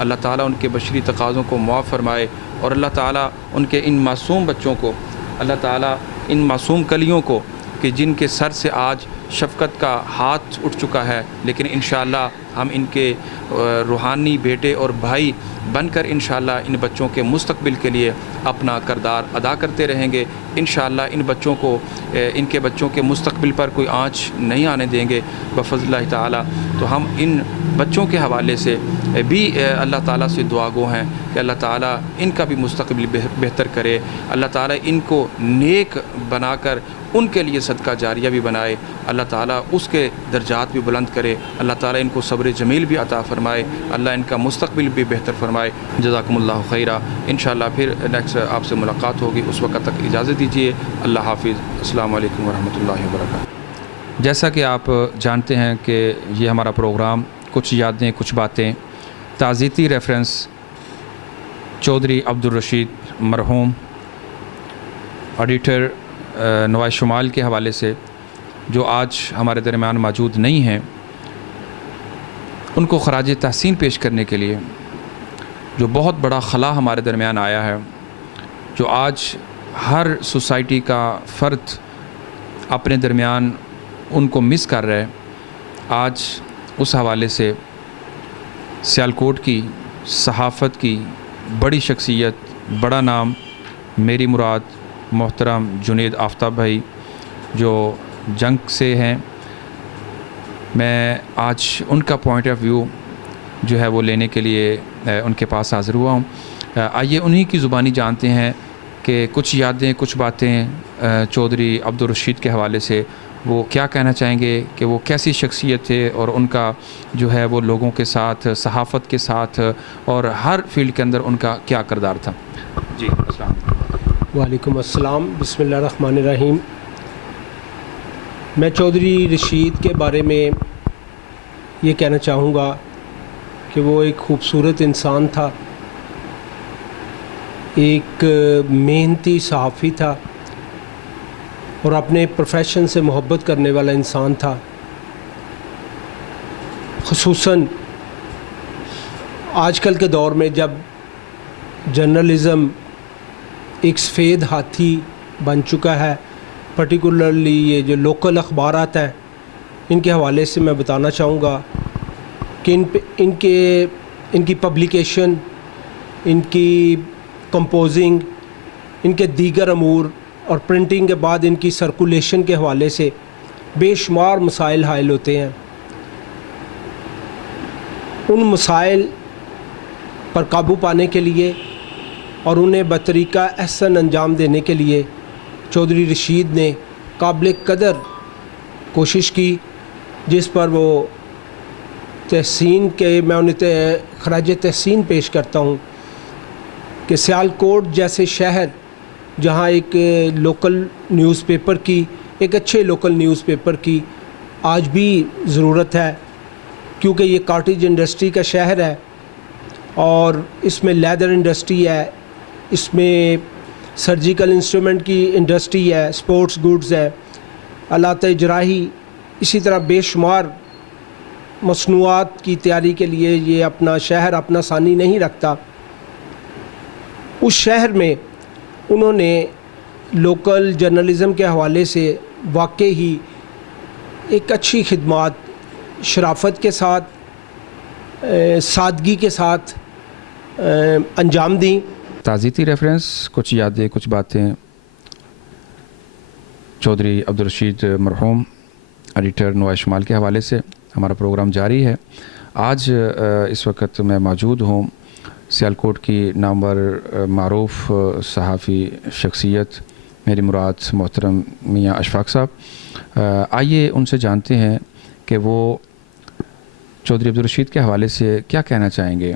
اللہ تعالیٰ ان کے بشری تقاضوں کو معاف فرمائے، اور اللہ تعالیٰ ان کے ان معصوم بچوں کو، اللہ تعالیٰ ان معصوم کلیوں کو کہ جن کے سر سے آج شفقت کا ہاتھ اٹھ چکا ہے، لیکن انشاءاللہ ہم ان کے روحانی بیٹے اور بھائی بن کر انشاءاللہ ان بچوں کے مستقبل کے لیے اپنا کردار ادا کرتے رہیں گے۔ انشاءاللہ ان بچوں کو، ان کے بچوں کے مستقبل پر کوئی آنچ نہیں آنے دیں گے بفضل اللہ تعالیٰ۔ تو ہم ان بچوں کے حوالے سے بھی اللہ تعالیٰ سے دعا گو ہیں کہ اللہ تعالیٰ ان کا بھی مستقبل بہتر کرے، اللہ تعالیٰ ان کو نیک بنا کر ان کے لیے صدقہ جاریہ بھی بنائے، اللہ تعالیٰ اس کے درجات بھی بلند کرے، اللہ تعالیٰ ان کو صبر جمیل بھی عطا فرمائے، اللہ ان کا مستقبل بھی بہتر فرمائے۔ جزاکم اللہ خیرہ۔ انشاءاللہ پھر نیکسٹ آپ سے ملاقات ہوگی، اس وقت تک اجازت دیجیے، اللہ حافظ، السلام علیکم ورحمۃ اللہ وبرکاتہ۔ جیسا کہ آپ جانتے ہیں کہ یہ ہمارا پروگرام کچھ یادیں کچھ باتیں تعزیتی ریفرنس چودھری عبدالرشید مرحوم ایڈیٹر نوائے شمال کے حوالے سے، جو آج ہمارے درمیان موجود نہیں ہیں، ان کو خراج تحسین پیش کرنے کے لیے جو بہت بڑا خلا ہمارے درمیان آیا ہے، جو آج ہر سوسائٹی کا فرد اپنے درمیان ان کو مس کر رہا ہے، آج اس حوالے سے سیالکوٹ کی صحافت کی بڑی شخصیت، بڑا نام، میری مراد محترم جنید آفتاب بھائی جو جنگ سے ہیں، میں آج ان کا پوائنٹ آف ویو جو ہے وہ لینے کے لیے ان کے پاس حاضر ہوا ہوں۔ آئیے انہی کی زبانی جانتے ہیں کہ کچھ یادیں کچھ باتیں چودھری عبدالرشید کے حوالے سے وہ کیا کہنا چاہیں گے، کہ وہ کیسی شخصیت تھے اور ان کا جو ہے وہ لوگوں کے ساتھ، صحافت کے ساتھ اور ہر فیلڈ کے اندر ان کا کیا کردار تھا۔ جی السلام علیکم۔ وعلیکم السلام، بسم اللہ الرحمن الرحیم۔ میں چودھری رشید کے بارے میں یہ کہنا چاہوں گا کہ وہ ایک خوبصورت انسان تھا، ایک محنتی صحافی تھا اور اپنے پروفیشن سے محبت کرنے والا انسان تھا۔ خصوصاً آج کل کے دور میں جب جرنلزم ایک سفید ہاتھی بن چکا ہے، پرٹیکولرلی یہ جو لوکل اخبارات ہیں، ان کے حوالے سے میں بتانا چاہوں گا کہ ان کی پبلیکیشن، ان کی کمپوزنگ، ان کے دیگر امور اور پرنٹنگ کے بعد ان کی سرکولیشن کے حوالے سے بے شمار مسائل حائل ہوتے ہیں۔ ان مسائل پر قابو پانے کے لیے اور انہیں بطریقہ احسن انجام دینے کے لیے چودھری رشید نے قابل قدر کوشش کی، جس پر وہ تحسین کے میں انہیں خراج تحسین پیش کرتا ہوں کہ سیالکوٹ جیسے شہر جہاں ایک لوکل نیوز پیپر کی، ایک اچھے لوکل نیوز پیپر کی آج بھی ضرورت ہے، کیونکہ یہ کاٹیج انڈسٹری کا شہر ہے اور اس میں لیدر انڈسٹری ہے، اس میں سرجیکل انسٹرومنٹ کی انڈسٹری ہے، سپورٹس گوڈز ہے، آلات جراحی، اسی طرح بے شمار مصنوعات کی تیاری کے لیے یہ اپنا شہر اپنا ثانی نہیں رکھتا۔ اس شہر میں انہوں نے لوکل جرنلزم کے حوالے سے واقعی ہی ایک اچھی خدمات شرافت کے ساتھ، سادگی کے ساتھ انجام دیں۔ تعزیتی ریفرنس کچھ یادیں کچھ باتیں چودھری عبدالرشید مرحوم ایڈیٹر نوائے شمال کے حوالے سے ہمارا پروگرام جاری ہے۔ آج اس وقت میں موجود ہوں سیالکوٹ کی نامور معروف صحافی شخصیت، میری مراد محترم میاں اشفاق صاحب۔ آئیے ان سے جانتے ہیں کہ وہ چودھری عبدالرشید کے حوالے سے کیا کہنا چاہیں گے۔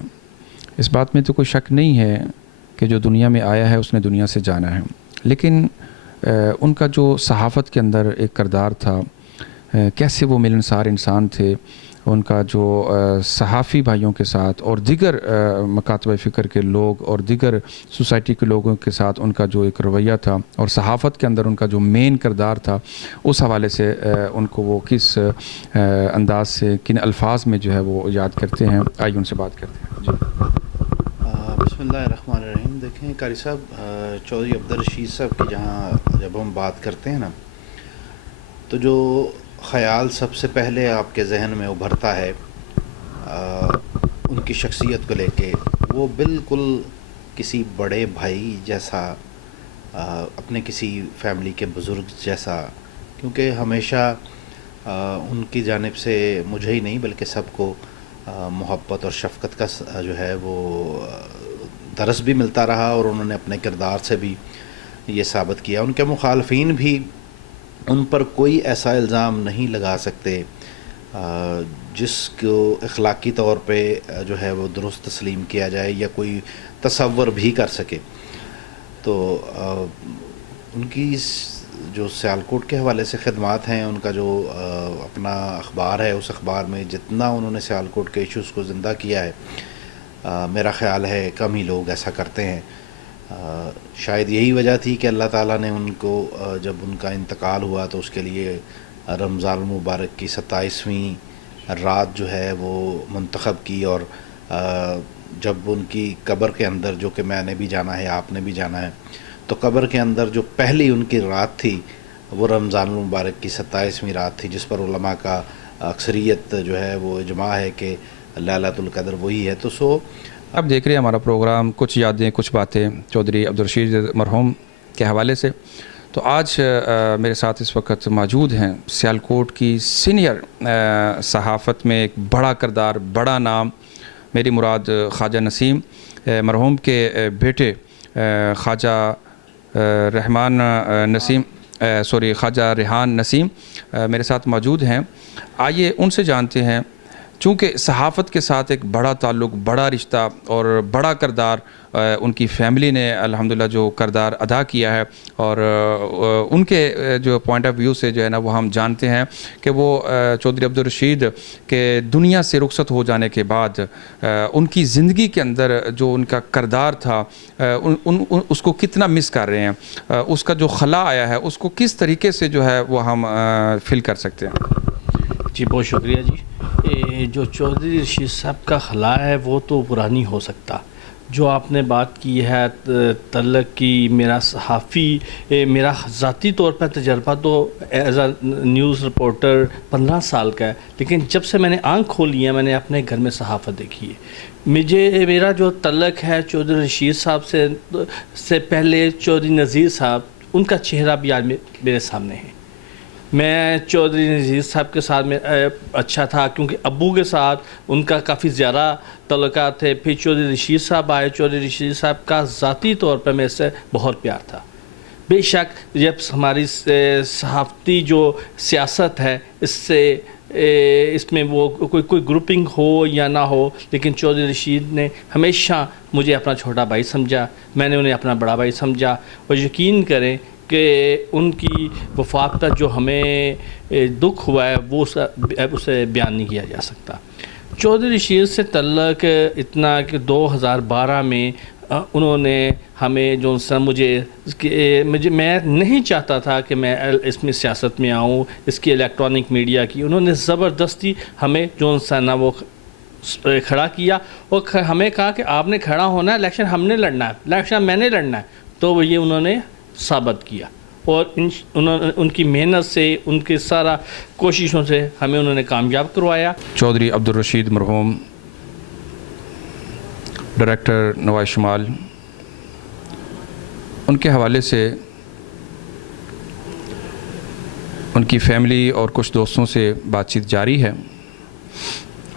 اس بات میں تو کوئی شک نہیں ہے کہ جو دنیا میں آیا ہے اس نے دنیا سے جانا ہے، لیکن ان کا جو صحافت کے اندر ایک کردار تھا، کیسے وہ ملنسار انسان تھے، ان کا جو صحافی بھائیوں کے ساتھ اور دیگر مکاتب فکر کے لوگ اور دیگر سوسائٹی کے لوگوں کے ساتھ ان کا جو ایک رویہ تھا اور صحافت کے اندر ان کا جو مین کردار تھا، اس حوالے سے ان کو وہ کس انداز سے، کن الفاظ میں جو ہے وہ یاد کرتے ہیں، آئیے ان سے بات کرتے ہیں۔ بسم اللہ الرحمن الرحیم. دیکھیں قاری صاحب، چودھری عبدالرشید صاحب کی جہاں جب ہم بات کرتے ہیں نا، تو جو خیال سب سے پہلے آپ کے ذہن میں ابھرتا ہے ان کی شخصیت کو لے کے، وہ بالکل کسی بڑے بھائی جیسا، اپنے کسی فیملی کے بزرگ جیسا، کیونکہ ہمیشہ ان کی جانب سے مجھے ہی نہیں بلکہ سب کو محبت اور شفقت کا جو ہے وہ درس بھی ملتا رہا، اور انہوں نے اپنے کردار سے بھی یہ ثابت کیا. ان کے مخالفین بھی ان پر کوئی ایسا الزام نہیں لگا سکتے جس کو اخلاقی طور پہ جو ہے وہ درست تسلیم کیا جائے یا کوئی تصور بھی کر سکے. تو ان کی جو سیالکوٹ کے حوالے سے خدمات ہیں، ان کا جو اپنا اخبار ہے، اس اخبار میں جتنا انہوں نے سیالکوٹ کے ایشوز کو زندہ کیا ہے، میرا خیال ہے کم ہی لوگ ایسا کرتے ہیں. شاید یہی وجہ تھی کہ اللہ تعالیٰ نے ان کو جب ان کا انتقال ہوا تو اس کے لیے رمضان المبارک کی 27ویں رات جو ہے وہ منتخب کی، اور جب ان کی قبر کے اندر، جو کہ میں نے بھی جانا ہے، آپ نے بھی جانا ہے، تو قبر کے اندر جو پہلی ان کی رات تھی وہ رمضان المبارک کی 27ویں رات تھی، جس پر علماء کا اکثریت جو ہے وہ اجماع ہے کہ لیلۃ القدر وہی ہے. تو اب دیکھ رہے ہیں ہمارا پروگرام کچھ یادیں کچھ باتیں چودھری عبدالرشید مرحوم کے حوالے سے. تو آج میرے ساتھ اس وقت موجود ہیں سیالکوٹ کی سینئر صحافت میں ایک بڑا کردار، بڑا نام، میری مراد خواجہ نسیم مرحوم کے بیٹے خواجہ خواجہ ریحان نسیم میرے ساتھ موجود ہیں. آئیے ان سے جانتے ہیں، چونکہ صحافت کے ساتھ ایک بڑا تعلق، بڑا رشتہ اور بڑا کردار ان کی فیملی نے الحمدللہ جو کردار ادا کیا ہے، اور ان کے جو پوائنٹ آف ویو سے جو ہے نا وہ ہم جانتے ہیں کہ وہ چودھری عبدالرشید کے دنیا سے رخصت ہو جانے کے بعد ان کی زندگی کے اندر جو ان کا کردار تھا اس کو کتنا مس کر رہے ہیں، اس کا جو خلا آیا ہے اس کو کس طریقے سے جو ہے وہ ہم فیل کر سکتے ہیں. جی بہت شکریہ. جی جو چودھری رشید صاحب کا خلا ہے وہ تو پرانی ہو سکتا. جو آپ نے بات کی ہے تعلق کی، میرا صحافی، میرا ذاتی طور پر تجربہ تو ایز اے نیوز رپورٹر 15 سال کا ہے، لیکن جب سے میں نے آنکھ کھولی ہے میں نے اپنے گھر میں صحافت دیکھی ہے. میرا جو تعلق ہے چودھری رشید صاحب سے پہلے چودھری نذیر صاحب، ان کا چہرہ بھی آج میرے سامنے ہے. میں چودھری نذیر صاحب کے ساتھ میں اچھا تھا کیونکہ ابو کے ساتھ ان کا کافی زیادہ تعلقات تھے. پھر چودھری رشید صاحب آئے. چودھری رشید صاحب کا ذاتی طور پر میرے سے بہت پیار تھا. بے شک جب ہماری صحافتی جو سیاست ہے اس میں وہ کوئی گروپنگ ہو یا نہ ہو، لیکن چودھری رشید نے ہمیشہ مجھے اپنا چھوٹا بھائی سمجھا، میں نے انہیں اپنا بڑا بھائی سمجھا. اور یقین کریں کہ ان کی وفات پر جو ہمیں دکھ ہوا ہے وہ اسے بیان نہیں کیا جا سکتا. چودھری رشید سے تعلق اتنا کہ 2012 میں انہوں نے ہمیں جو میں نہیں چاہتا تھا کہ میں اس میں سیاست میں آؤں، اس کی الیکٹرانک میڈیا کی، انہوں نے زبردستی ہمیں جو نا وہ کھڑا کیا اور ہمیں کہا کہ آپ نے کھڑا ہونا ہے، الیکشن ہم نے لڑنا ہے، الیکشن میں نے لڑنا ہے. تو یہ انہوں نے ثابت کیا، اور ان کی محنت سے، ان کے سارا کوششوں سے ہمیں انہوں نے کامیاب کروایا. چودھری عبدالرشید مرحوم، ڈائریکٹر نوائے شمال، ان کے حوالے سے ان کی فیملی اور کچھ دوستوں سے بات چیت جاری ہے.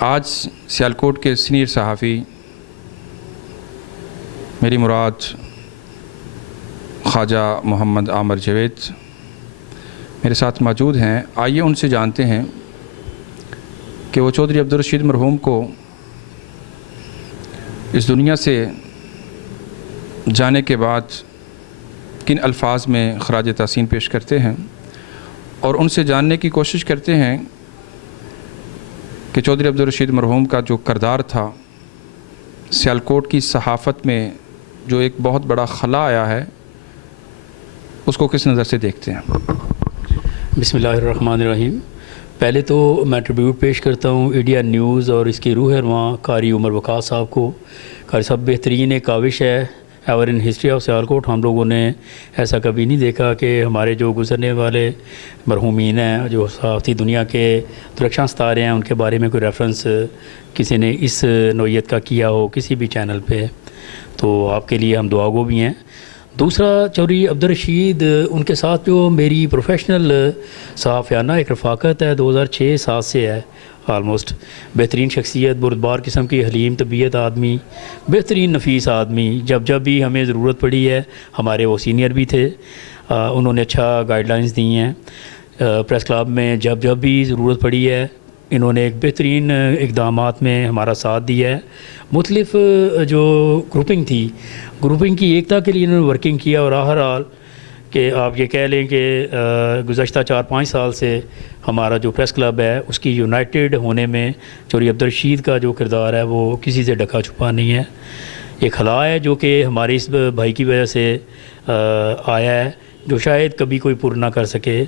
آج سیالکوٹ کے سینئر صحافی، میری مراد خواجہ محمد عامر جاوید میرے ساتھ موجود ہیں. آئیے ان سے جانتے ہیں کہ وہ چودھری عبدالرشید مرحوم کو اس دنیا سے جانے کے بعد کن الفاظ میں خراج تحسین پیش کرتے ہیں، اور ان سے جاننے کی کوشش کرتے ہیں کہ چودھری عبدالرشید مرحوم کا جو کردار تھا سیالکوٹ کی صحافت میں، جو ایک بہت بڑا خلا آیا ہے، اس کو کس نظر سے دیکھتے ہیں. بسم اللہ الرحمن الرحیم. پہلے تو میں ٹریبیوٹ پیش کرتا ہوں ایڈیا نیوز اور اس کی روح رواں قاری عمر وقاص صاحب کو. قاری صاحب بہترین ایک کاوش ہے. Ever in history of Sialkot ہم لوگوں نے ایسا کبھی نہیں دیکھا کہ ہمارے جو گزرنے والے مرحومین ہیں, جو صحافتی دنیا کے درخشاں ستارے ہیں, ان کے بارے میں کوئی ریفرنس کسی نے اس نوعیت کا کیا ہو کسی بھی چینل پہ. تو آپ کے لیے ہم دعا گو بھی ہیں. دوسرا چودھری عبدالرشید, ان کے ساتھ جو میری پروفیشنل صحافیانہ ایک رفاقت ہے 2006-7 سے ہے آلموسٹ. بہترین شخصیت, بردبار قسم کی حلیم طبیعت آدمی, بہترین نفیس آدمی. جب بھی ہمیں ضرورت پڑی ہے, ہمارے وہ سینئر بھی تھے, انہوں نے اچھا گائیڈ لائنز دی ہیں. پریس کلب میں جب بھی ضرورت پڑی ہے, انہوں نے ایک بہترین اقدامات میں ہمارا ساتھ دیا ہے. مختلف جو گروپنگ تھی, گروپنگ کی ایکتا کے لیے انہوں نے ورکنگ کیا. اور بہرحال کہ آپ یہ کہہ لیں کہ گزشتہ 4-5 سال سے ہمارا جو پریس کلب ہے اس کی یونائٹڈ ہونے میں چودھری عبدالرشید کا جو کردار ہے وہ کسی سے ڈھکا چھپا نہیں ہے. ایک خلا ہے جو کہ ہمارے اس بھائی کی وجہ سے آیا ہے, جو شاید کبھی کوئی پر نہ کر سکے,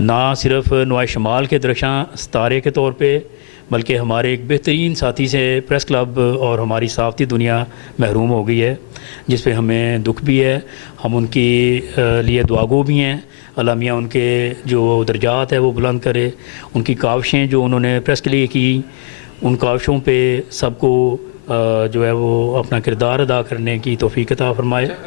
نہ صرف نوائے شمال کے درخشاں ستارے کے طور پہ, بلکہ ہمارے ایک بہترین ساتھی سے پریس کلب اور ہماری صحافتی دنیا محروم ہو گئی ہے, جس پہ ہمیں دکھ بھی ہے. ہم ان کی لیے دعاگو بھی ہیں. اللہ میاں ان کے جو درجات ہے وہ بلند کرے. ان کی کاوشیں جو انہوں نے پریس کے لیے کی, ان کاوشوں پہ سب کو جو ہے وہ اپنا کردار ادا کرنے کی توفیق عطا فرمائے.